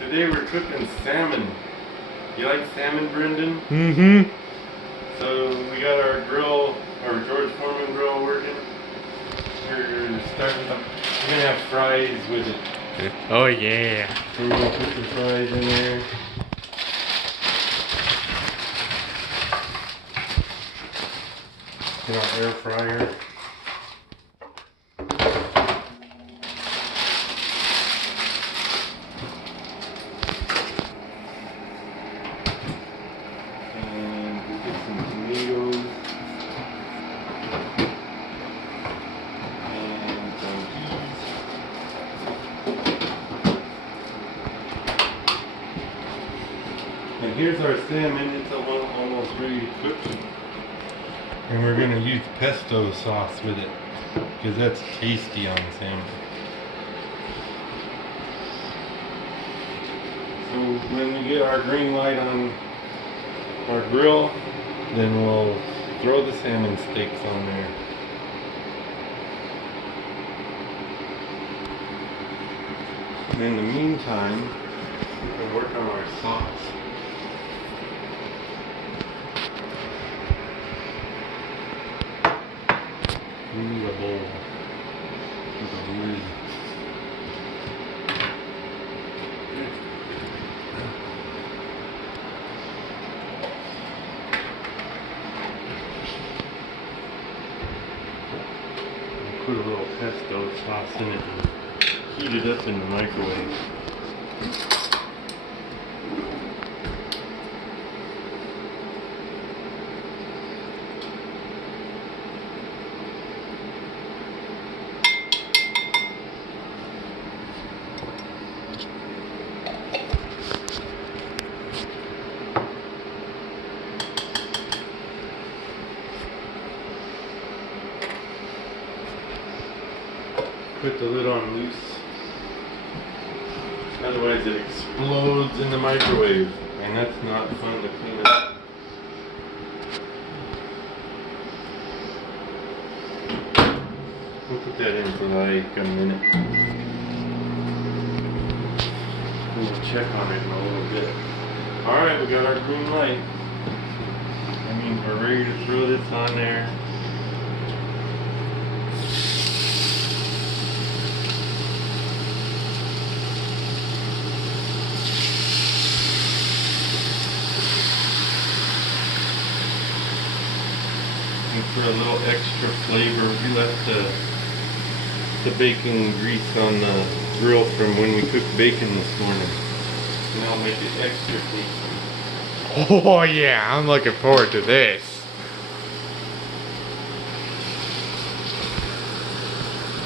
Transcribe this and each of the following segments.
Today we're cooking salmon. You like salmon, Brendan? Mm-hmm. So we got our grill, our George Foreman grill working. We're starting up. We're gonna have fries with it. Oh yeah. So we're gonna put some fries in there. In our air fryer. And we get some tomatoes. And some peas. And here's our salmon. It's almost ready to cook. And we're going to use pesto sauce with it, because that's tasty on salmon. So when we get our green light on our grill, then we'll throw the salmon steaks on there. And in the meantime, we can work on our sauce. We need a bowl with a lid. Put a little pesto sauce in it and heat it up in the microwave. Put the lid on loose, otherwise it explodes in the microwave, and that's not fun to clean up. We'll put that in for like a minute. We'll check on it in a little bit. Alright, we got our green light. That means we're ready to throw this on there. And for a little extra flavor, we left the bacon grease on the grill from when we cooked bacon this morning. And that'll make it extra tasty. Oh yeah, I'm looking forward to this.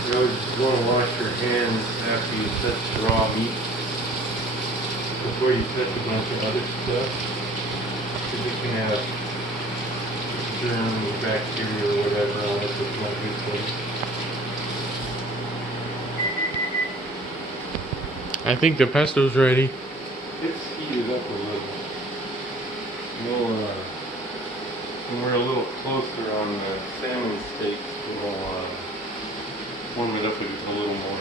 You always want to wash your hands after you touch raw meat before you touch a bunch of other stuff, because it can have germs, bacteria, or whatever on it that's not good for you. I think the pesto's ready. It's heated up a little. We'll, when we're a little closer on the salmon steaks, we'll warm it up a little more.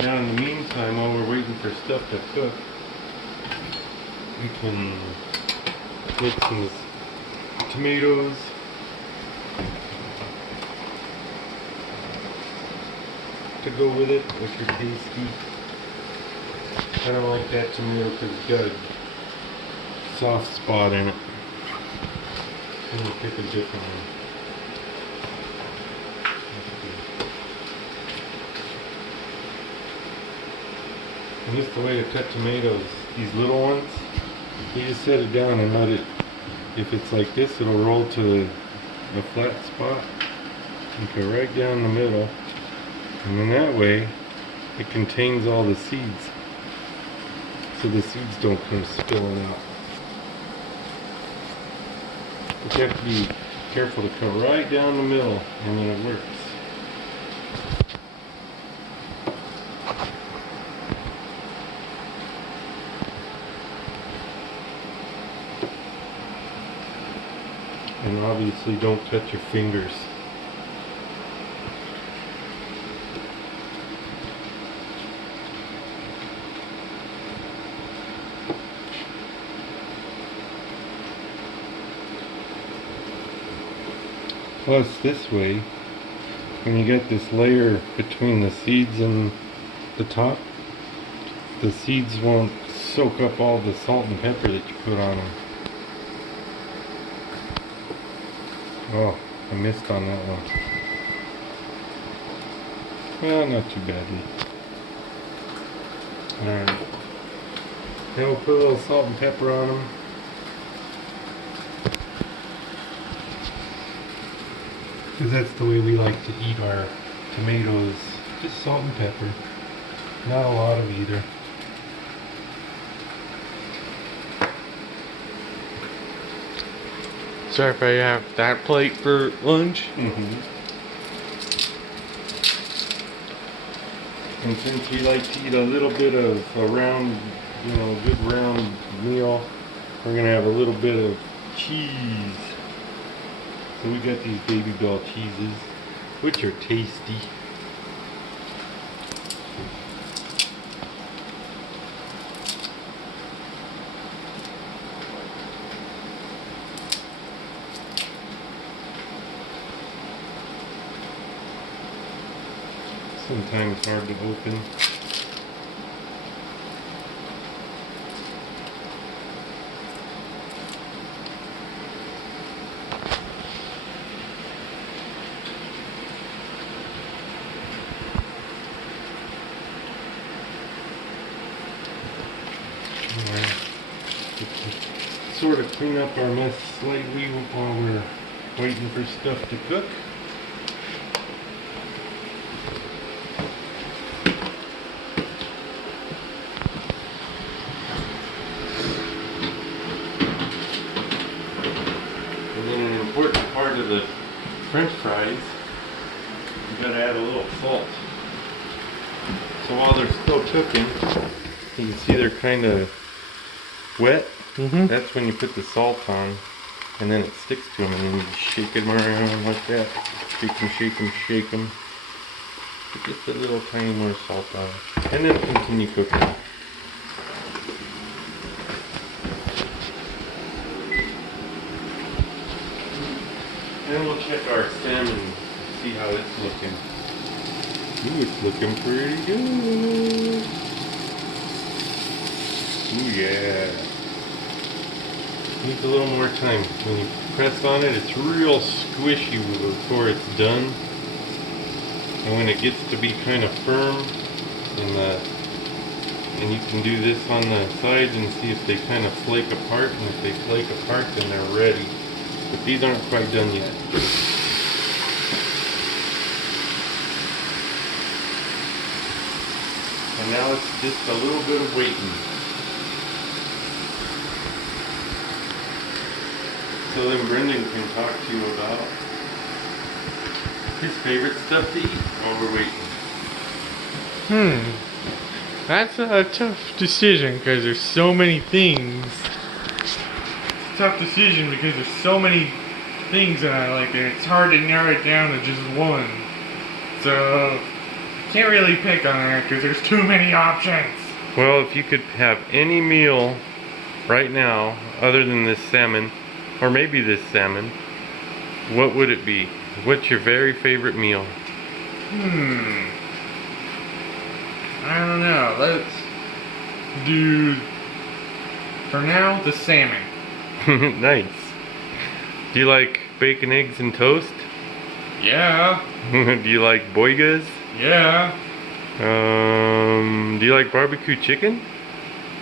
Now in the meantime, while we're waiting for stuff to cook, we can make some tomatoes. To go with it, which are tasty. I don't like that tomato because it's got a soft spot in it. I'm going to pick a different one. And this is the way to cut tomatoes. These little ones, you just set it down and let it, if it's like this, it'll roll to a flat spot. You go right down the middle. And then that way, it contains all the seeds. So the seeds don't come spilling out. But you have to be careful to cut right down the middle, and then it works. And obviously don't cut your fingers. Plus this way, when you get this layer between the seeds and the top, the seeds won't soak up all the salt and pepper that you put on them. Oh, I missed on that one. Well, not too badly. Alright. Then we'll put a little salt and pepper on them. Because that's the way we like to eat our tomatoes. Just salt and pepper. Not a lot of either. Sorry if I have that plate for lunch. Mm-hmm. And since we like to eat a little bit of a round, you know, good round meal, we're gonna have a little bit of cheese. So we got these Baby Bell cheeses, which are tasty. Sometimes hard to open. Sort of clean up our mess slightly while we're waiting for stuff to cook. And then an important part of the French fries, you gotta add a little salt. So while they're still cooking, you can see they're kind of wet. Mm-hmm. That's when you put the salt on, and then it sticks to them, and then you shake them around like that. Shake them, shake them, shake them. Put just a little tiny more salt on it, and then continue cooking. Then we'll check our salmon, see how it's looking. Ooh, it's looking pretty good. Ooh, yeah. Needs a little more time. When you press on it, it's real squishy before it's done. And when it gets to be kind of firm, and you can do this on the sides and see if they kind of flake apart. And if they flake apart, then they're ready. But these aren't quite done yet. And now it's just a little bit of waiting. So then Brendan can talk to you about his favorite stuff to eat while we're waiting. That's a tough decision because there's so many things. It's a tough decision because there's so many things that I like, and it's hard to narrow it down to just one. So, can't really pick on that because there's too many options. Well, if you could have any meal right now other than this salmon, or maybe this salmon, what would it be? What's your very favorite meal? I don't know. Let's do, for now, the salmon. Nice. Do you like bacon, eggs, and toast? Yeah. Do you like boigas? Yeah. Do you like barbecue chicken?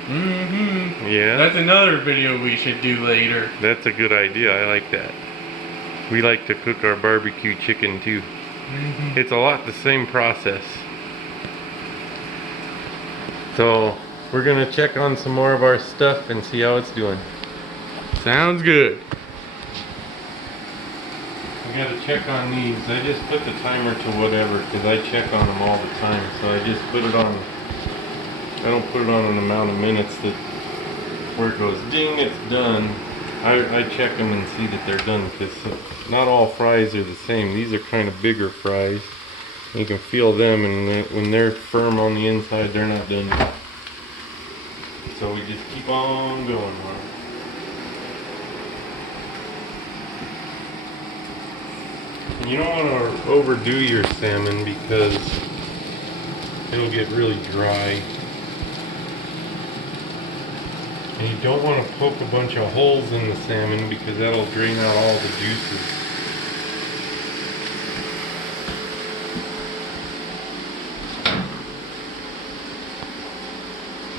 Mm-hmm. Yeah. That's another video we should do later. That's a good idea. I like that. We like to cook our barbecue chicken too. Mm-hmm. It's a lot the same process. So we're gonna check on some more of our stuff and see how it's doing. Sounds good. I gotta check on these. I just put the timer to whatever because I check on them all the time. So I just put it on. I don't put it on an amount of minutes that where it goes ding, it's done. I check them and see that they're done because not all fries are the same. These are kind of bigger fries. You can feel them, and when they're firm on the inside, they're not done yet. So we just keep on going, Mark. You don't want to overdo your salmon because it'll get really dry. And you don't want to poke a bunch of holes in the salmon because that'll drain out all the juices.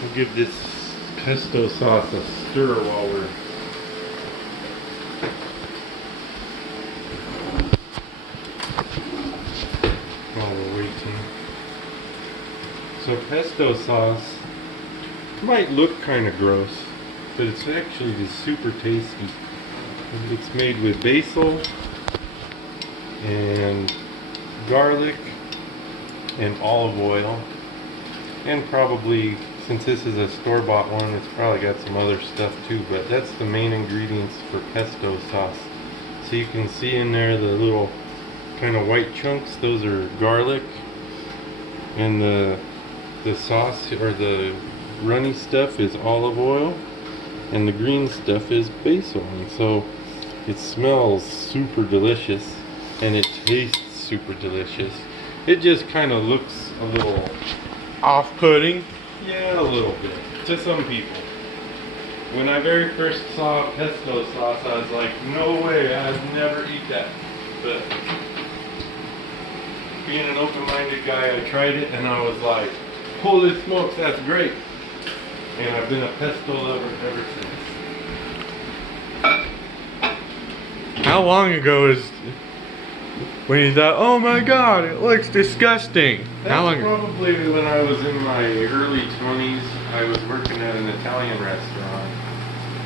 We'll give this pesto sauce a stir while we're waiting. So pesto sauce might look kind of gross, but it's actually just super tasty. It's made with basil and garlic and olive oil, and probably, since this is a store-bought one, it's probably got some other stuff too, but that's the main ingredients for pesto sauce. So you can see in there the little kind of white chunks, those are garlic, and the sauce, or the runny stuff, is olive oil, and the green stuff is basil. And so it smells super delicious and it tastes super delicious. It just kind of looks a little Off-putting. yeah, a little bit to some people. When I very first saw pesto sauce, I was like, no way, I'd never eat that. But being an open-minded guy, I tried it and I was like, holy smokes, that's great. And I've been a pesto lover ever since. How long ago is when you thought, oh my god, it looks disgusting? How long That's ago? probably when I was in my early 20s. I was working at an Italian restaurant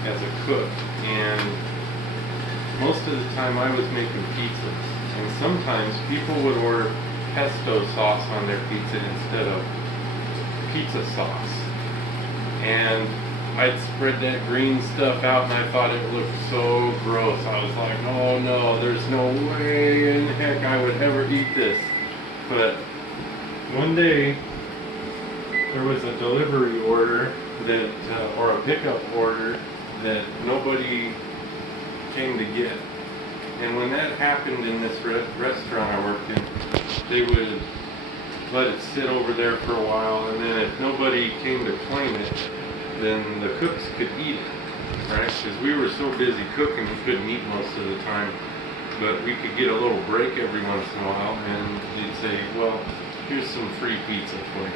as a cook, and most of the time I was making pizzas. And sometimes people would order pesto sauce on their pizza instead of pizza sauce. And I'd spread that green stuff out and I thought it looked so gross. I was like, oh no, there's no way in heck I would ever eat this. But one day there was a delivery order that, or a pickup order that nobody came to get. And when that happened in this restaurant I worked in, they would let it sit over there for a while, and then if nobody came to claim it, then the cooks could eat it, right? Because we were so busy cooking, we couldn't eat most of the time, but we could get a little break every once in a while, and they'd say, well, here's some free pizza for you.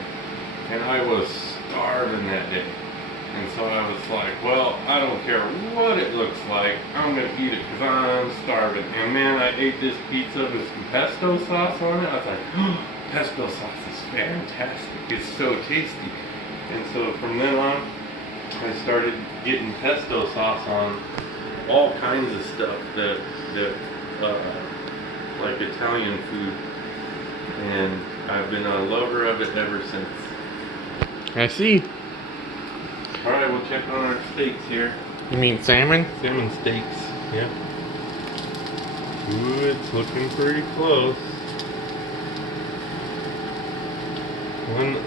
And I was starving that day. And so I was like, well, I don't care what it looks like, I'm going to eat it because I'm starving. And man, I ate this pizza with some pesto sauce on it. I was like, oh, pesto sauce is fantastic. It's so tasty. And so from then on, I started getting pesto sauce on all kinds of stuff that like Italian food. And I've been a lover of it ever since. I see. Alright, we'll check on our steaks here. You mean salmon? Salmon steaks, yeah. Ooh, it's looking pretty close.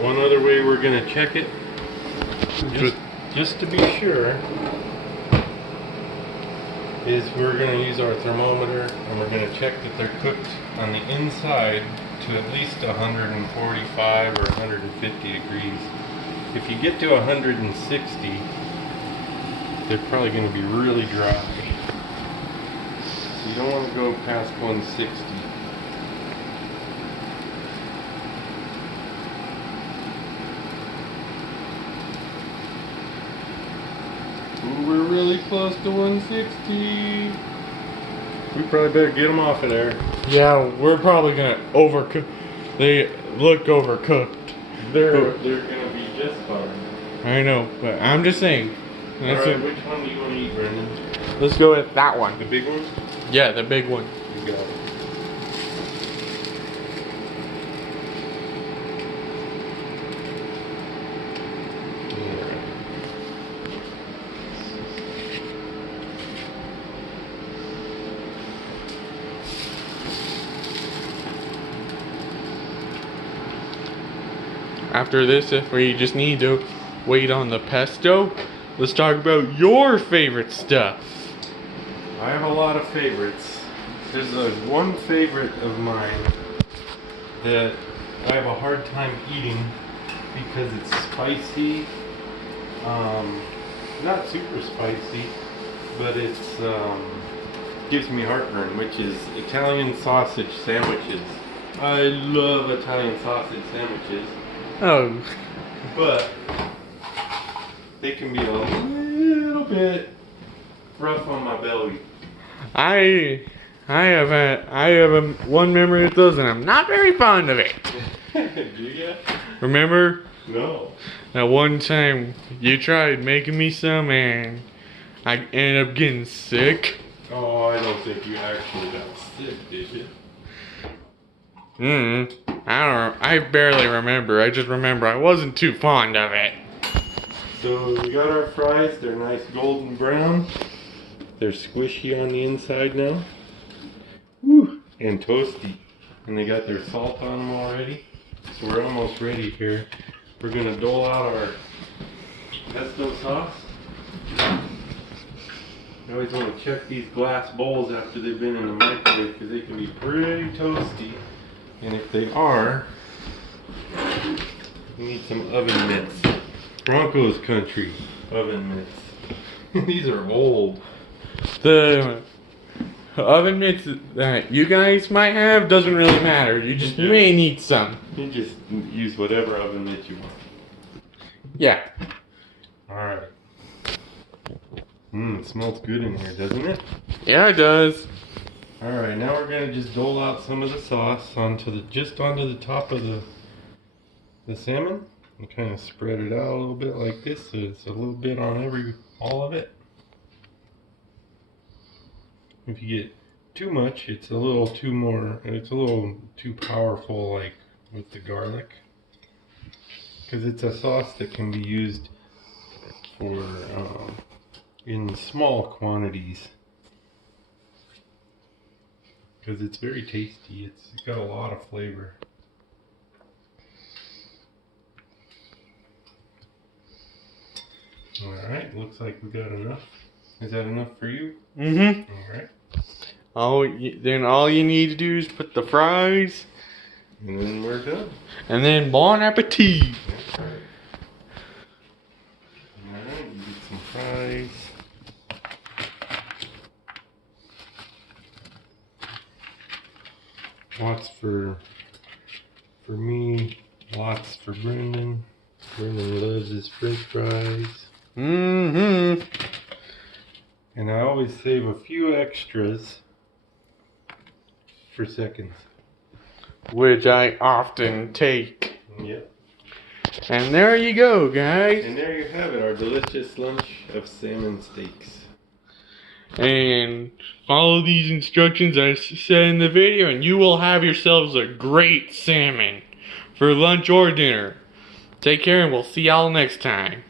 One other way we're gonna check it, just to be sure, is we're gonna use our thermometer and we're gonna check that they're cooked on the inside to at least 145 or 150 degrees. If you get to 160, they're probably going to be really dry. So you don't want to go past 160. Ooh, we're really close to 160. We probably better get them off of there. Yeah, we're probably gonna overcook. They look overcooked. They're gonna be just fine. I know, but I'm just saying. Alright, which one do you want to eat, Brendan? Let's go with that one. The big one? Yeah, the big one. You got it. After this, if we just need to wait on the pesto, let's talk about your favorite stuff. I have a lot of favorites. There's one favorite of mine that I have a hard time eating because it's spicy. Not super spicy, but it's gives me heartburn, which is Italian sausage sandwiches. I love Italian sausage sandwiches, Oh, but they can be a little bit rough on my belly. I have one memory of those, and I'm not very fond of it. Do ya? Remember No. that one time you tried making me some, and I ended up getting sick? Oh, I don't think you actually got sick, did you? I barely remember. I just remember I wasn't too fond of it. So we got our fries. They're nice golden brown. They're squishy on the inside now. Woo! And toasty. And they got their salt on them already. So we're almost ready here. We're gonna dole out our pesto sauce. I always want to check these glass bowls after they've been in the microwave because they can be pretty toasty. And if they are, we need some oven mitts. Broncos country oven mitts. These are old. The oven mitts that you guys might have doesn't really matter. You may need some. You just use whatever oven mitt you want. Yeah. Alright. It smells good in here, doesn't it? Yeah, it does. Alright, now we're gonna just dole out some of the sauce onto the top of the salmon. And kind of spread it out a little bit like this, so it's a little bit on all of it. If you get too much, it's a little too powerful, like with the garlic. Because it's a sauce that can be used for in small quantities. Because it's very tasty. It's got a lot of flavor. Alright, looks like we got enough. Is that enough for you? Mm-hmm. Alright. Then all you need to do is put the fries. And then we're done. And then bon appetit. Alright, get some fries. Lots for me, lots for Brendan. Brendan loves his french fries. Mm-hmm. And I always save a few extras for seconds. Which I often take. Yep. And there you go, guys. And there you have it, our delicious lunch of salmon steaks. And follow these instructions I said in the video, and you will have yourselves a great salmon for lunch or dinner. Take care, and we'll see y'all next time.